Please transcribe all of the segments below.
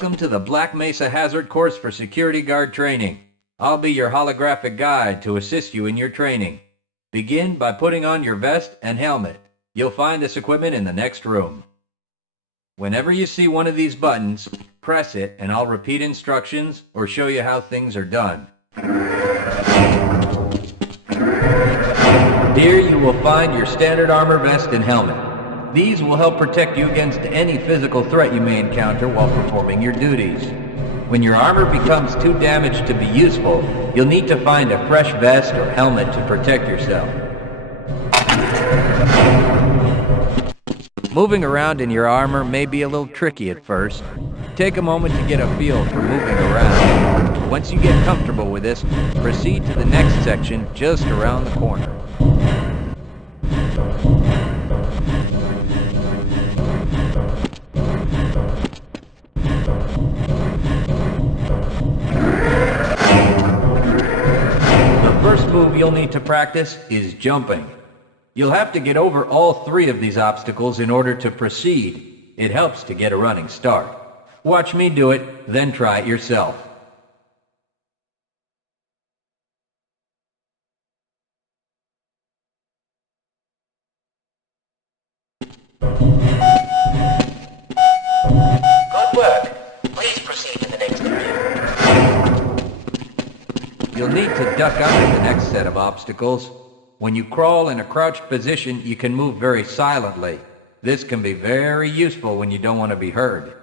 Welcome to the Black Mesa Hazard Course for Security Guard Training. I'll be your holographic guide to assist you in your training. Begin by putting on your vest and helmet. You'll find this equipment in the next room. Whenever you see one of these buttons, press it and I'll repeat instructions or show you how things are done. Here you will find your standard armor vest and helmet. These will help protect you against any physical threat you may encounter while performing your duties. When your armor becomes too damaged to be useful, you'll need to find a fresh vest or helmet to protect yourself. Moving around in your armor may be a little tricky at first. Take a moment to get a feel for moving around. Once you get comfortable with this, proceed to the next section just around the corner. The first move you'll need to practice is jumping. You'll have to get over all three of these obstacles in order to proceed. It helps to get a running start. Watch me do it, then try it yourself. Good work. Please proceed to the next area. You'll need to duck under the next set of obstacles. When you crawl in a crouched position, you can move very silently. This can be very useful when you don't want to be heard.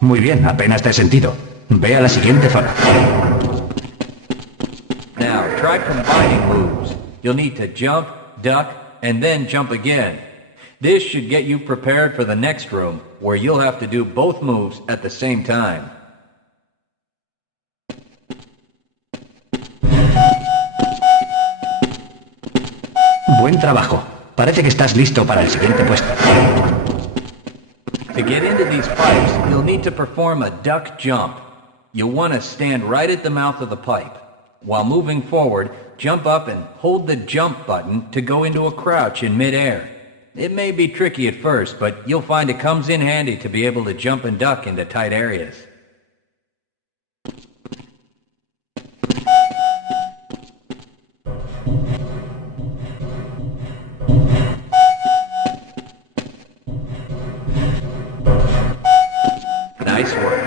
Muy bien, apenas te he sentido. Ve a la siguiente zona. Now, try combining moves. You'll need to jump, duck, and then jump again. This should get you prepared for the next room, where you'll have to do both moves at the same time. Buen trabajo. Parece que estás listo para el siguiente puesto. To get into these pipes, you'll need to perform a duck jump. You'll want to stand right at the mouth of the pipe. While moving forward, jump up and hold the jump button to go into a crouch in midair. It may be tricky at first, but you'll find it comes in handy to be able to jump and duck into tight areas. Nice work.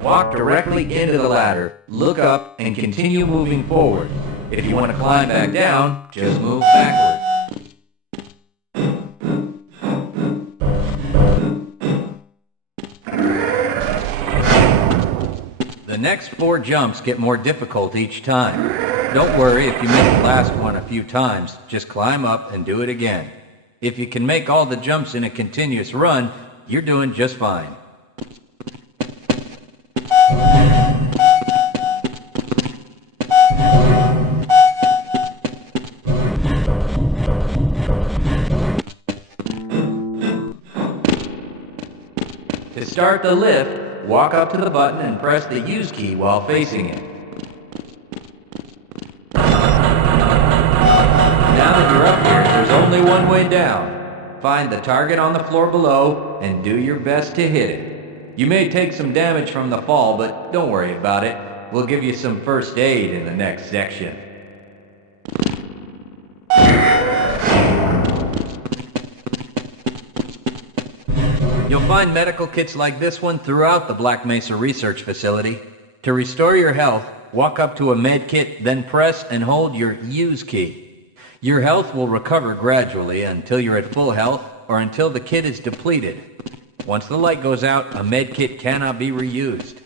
Walk directly into the ladder, look up, and continue moving forward. If you want to climb back down, just move backward. The next 4 jumps get more difficult each time. Don't worry if you miss the last one a few times, just climb up and do it again. If you can make all the jumps in a continuous run, you're doing just fine. To start the lift, walk up to the button and press the use key while facing it. Now that you're up here, there's only one way down. Find the target on the floor below and do your best to hit it. You may take some damage from the fall, but don't worry about it. We'll give you some first aid in the next section. You'll find medical kits like this one throughout the Black Mesa Research Facility. To restore your health, walk up to a med kit, then press and hold your use key. Your health will recover gradually until you're at full health or until the kit is depleted. Once the light goes out, a med kit cannot be reused.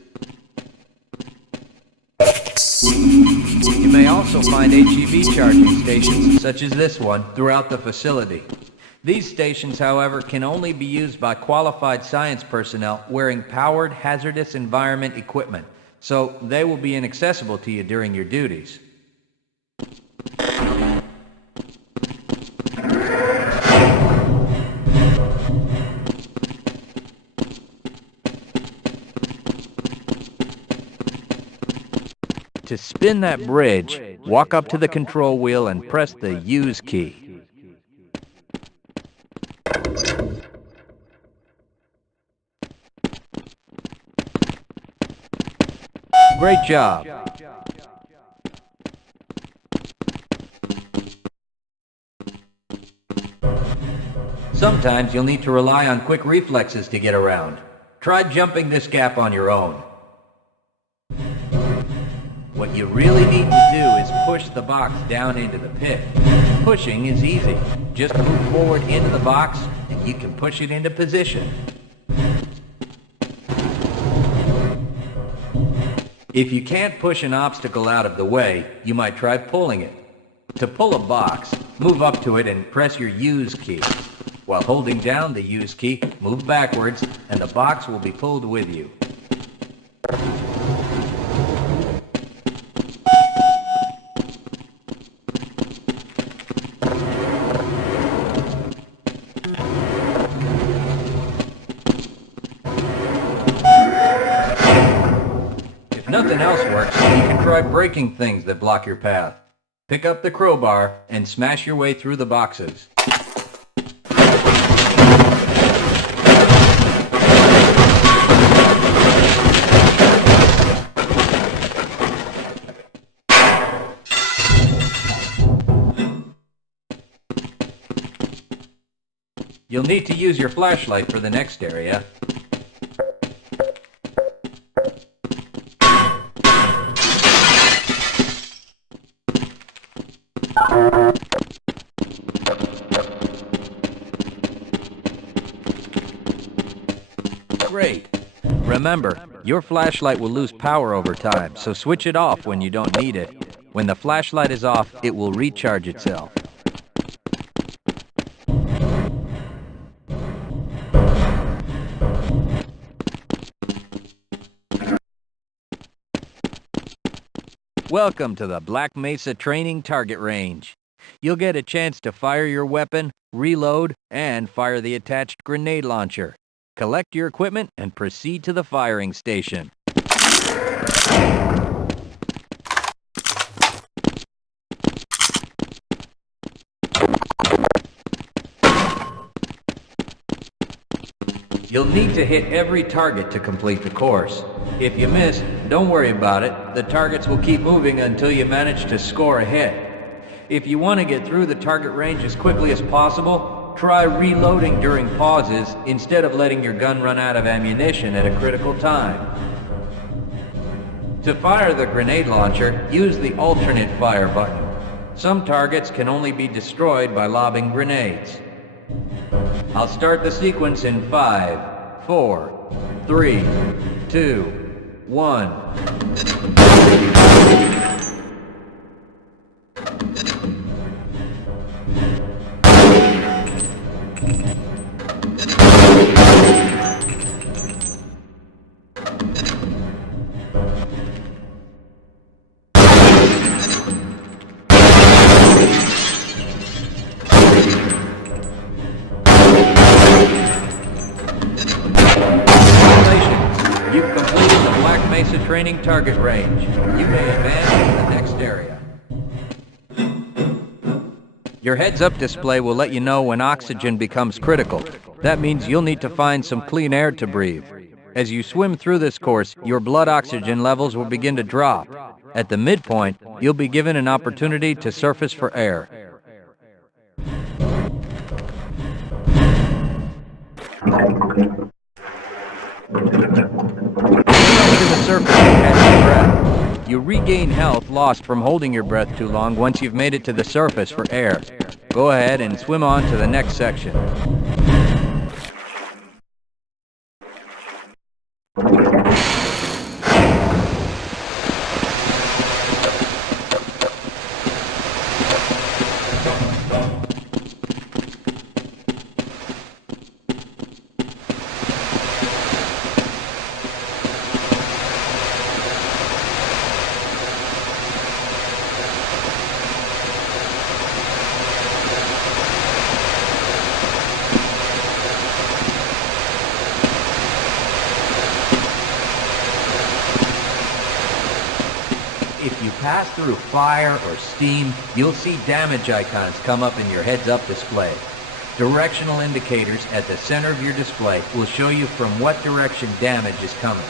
You may also find HEV charging stations, such as this one, throughout the facility. These stations, however, can only be used by qualified science personnel wearing powered hazardous environment equipment, so they will be inaccessible to you during your duties. To spin that bridge, walk up to the control wheel and press the use key. Great job. Sometimes you'll need to rely on quick reflexes to get around. Try jumping this gap on your own. What you really need to do is push the box down into the pit. Pushing is easy. Just move forward into the box and you can push it into position. If you can't push an obstacle out of the way, you might try pulling it. To pull a box, move up to it and press your use key. While holding down the use key, move backwards and the box will be pulled with you. If nothing else works, you can try breaking things that block your path. Pick up the crowbar and smash your way through the boxes. You'll need to use your flashlight for the next area. Great. Remember, your flashlight will lose power over time, so switch it off when you don't need it. When the flashlight is off, it will recharge itself. Welcome to the Black Mesa Training Target Range. You'll get a chance to fire your weapon, reload, and fire the attached grenade launcher. Collect your equipment and proceed to the firing station. You'll need to hit every target to complete the course. If you miss, don't worry about it. The targets will keep moving until you manage to score a hit. If you want to get through the target range as quickly as possible, try reloading during pauses instead of letting your gun run out of ammunition at a critical time. To fire the grenade launcher, use the alternate fire button. Some targets can only be destroyed by lobbing grenades. I'll start the sequence in 5, 4, 3, 2, 1. You've completed the Black Mesa Training Target Range. You may advance to the next area. Your heads-up display will let you know when oxygen becomes critical. That means you'll need to find some clean air to breathe. As you swim through this course, your blood oxygen levels will begin to drop. At the midpoint, you'll be given an opportunity to surface for air. To the surface and catch your breath. You regain health lost from holding your breath too long once you've made it to the surface for air. Go ahead and swim on to the next section. If you pass through fire or steam, you'll see damage icons come up in your heads-up display. Directional indicators at the center of your display will show you from what direction damage is coming.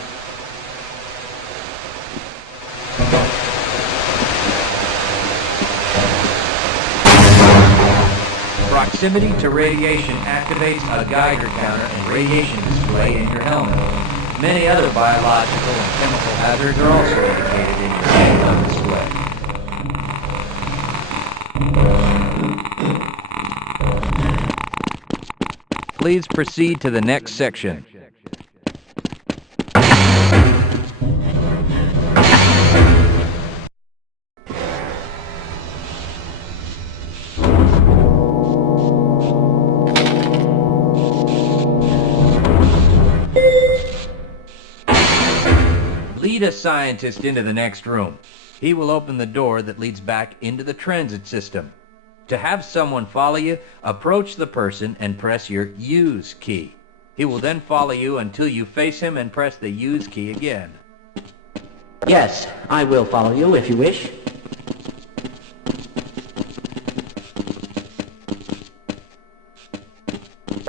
Proximity to radiation activates a Geiger counter and radiation display in your helmet. Many other biological and chemical hazards are also indicated in your heads-up display. Please proceed to the next section. Lead a scientist into the next room. He will open the door that leads back into the transit system. To have someone follow you, approach the person and press your Use key. He will then follow you until you face him and press the Use key again. Yes, I will follow you if you wish.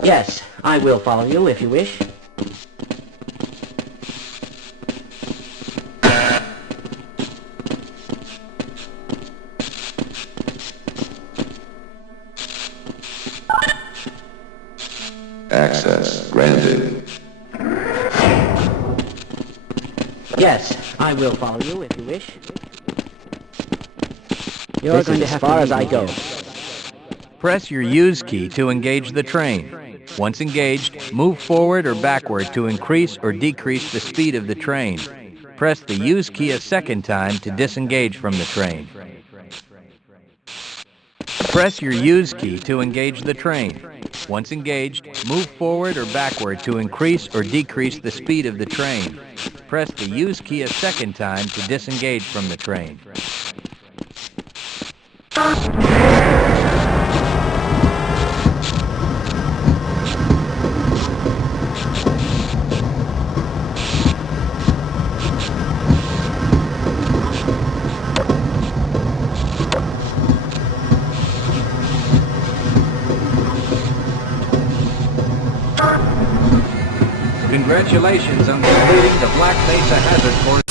Yes, I will follow you if you wish. Access granted. Yes, I will follow you if you wish. You're going to have to as I go. Press your Use key to engage the train. Once engaged, move forward or backward to increase or decrease the speed of the train. Press the Use key a second time to disengage from the train. Press your Use key to engage the train. Once engaged, move forward or backward to increase or decrease the speed of the train. Press the Use key a second time to disengage from the train. Congratulations on completing the Black Mesa Hazard Course.